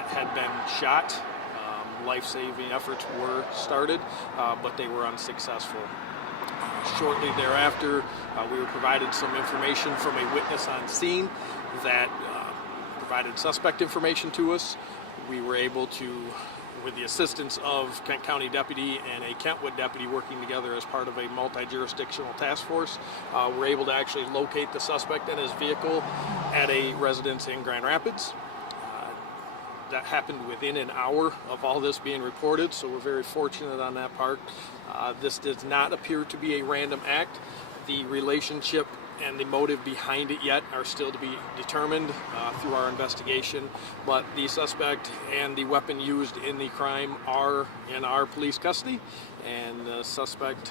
that had been shot. Life-saving efforts were started, but they were unsuccessful. Shortly thereafter, we were provided some information from a witness on scene that provided suspect information to us. We were able to, with the assistance of Kent County deputy and a Kentwood deputy working together as part of a multi-jurisdictional task force, we're able to actually locate the suspect and his vehicle at a residence in Grand Rapids. That happened within an hour of all this being reported, so we're very fortunate on that part. This does not appear to be a random act. The relationship and the motive behind it yet are still to be determined through our investigation, but the suspect and the weapon used in the crime are in our police custody, and the suspect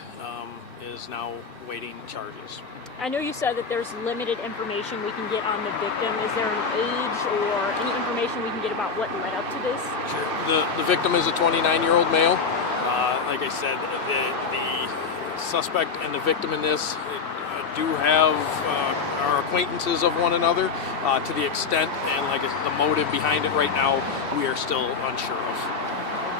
is now waiting charges. I know you said that there's limited information we can get on the victim. Is there an age or any information we can get about what led up to this? Sure. The victim is a 29-year-old male. Like I said, the suspect and the victim in this do have are acquaintances of one another to the extent, and like the motive behind it right now, we are still unsure of.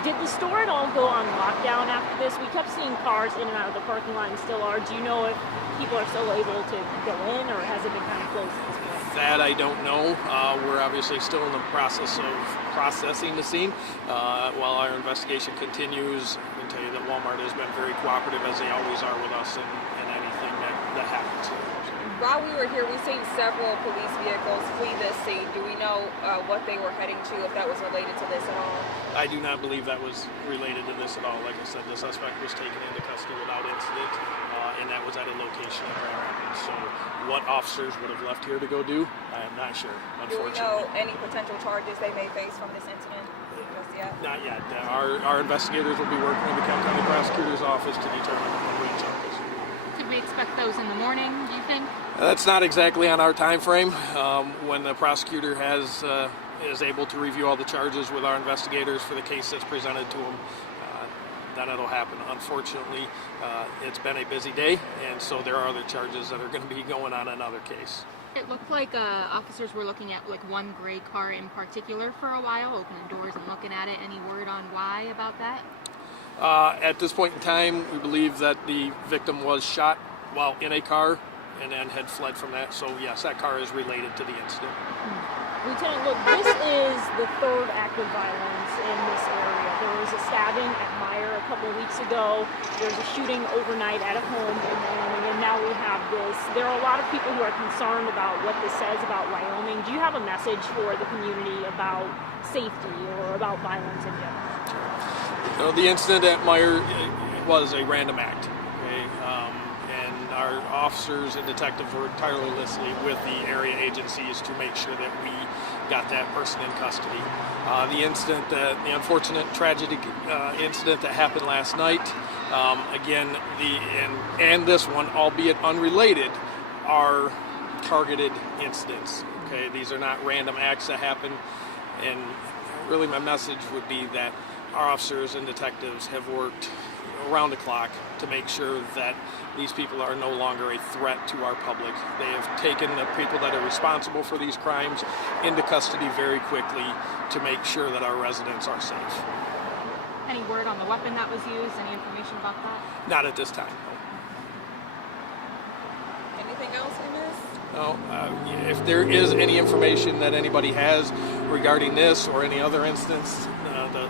Did the store at all go on lockdown after this? We kept seeing cars in and out of the parking lot and still are. Do you know if people are still able to go in, or has it been kind of closed at this point? That I don't know. We're obviously still in the process of processing the scene. While our investigation continues, I can tell you that Walmart has been very cooperative, as they always are with us in anything that happens. While we were here, we seen several police vehicles flee this scene. Do we know what they were heading to, if that was related to this at all? I do not believe that was related to this at all. Like I said, the suspect was taken into custody without incident, and that was at a location in Grand Rapids. So what officers would have left here to go do, I am not sure, unfortunately. Do we know any potential charges they may face from this incident just yet? Not yet. Our investigators will be working with the Kent County Prosecutor's Office to determine what charges. Could we expect those in the morning, do you think? That's not exactly on our time frame. When the prosecutor is able to review all the charges with our investigators for the case that's presented to them, then it'll happen. Unfortunately, it's been a busy day, and so there are other charges that are going to be going on another case. It looked like officers were looking at like one gray car in particular for a while, opening doors and looking at it. Any word on why about that? At this point in time, we believe that the victim was shot while in a car and then had fled from that. So yes, that car is related to the incident. Lieutenant, look, this is the third act of violence in this area. There was a stabbing at Meyer a couple of weeks ago. There was a shooting overnight at a home in Wyoming, and now we have this. There are a lot of people who are concerned about what this says about Wyoming. Do you have a message for the community about safety or about violence in general? The incident at Meyer was a random act. Okay? And our officers and detectives worked tirelessly with the area agencies to make sure that we got that person in custody. The unfortunate tragedy incident that happened last night, again, and this one, albeit unrelated, are targeted incidents. Okay, these are not random acts that happen, and really my message would be that our officers and detectives have worked around the clock to make sure that these people are no longer a threat to our public. They have taken the people that are responsible for these crimes into custody very quickly to make sure that our residents are safe. Any word on the weapon that was used? Any information about that? Not at this time. Anything else we missed? No. If there is any information that anybody has regarding this or any other instance,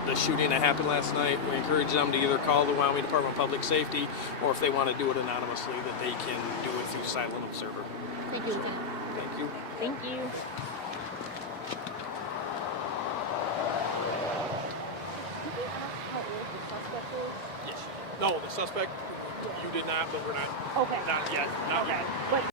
the shooting that happened last night, we encourage them to either call the Wyoming Department of Public Safety, or if they want to do it anonymously, that they can do it through Silent Observer. Thank you, Lieutenant. Thank you. Thank you. Did we ask how old the suspect is? Yes. No, the suspect, you did not, but we're not. Okay. Not yet. Not yet. But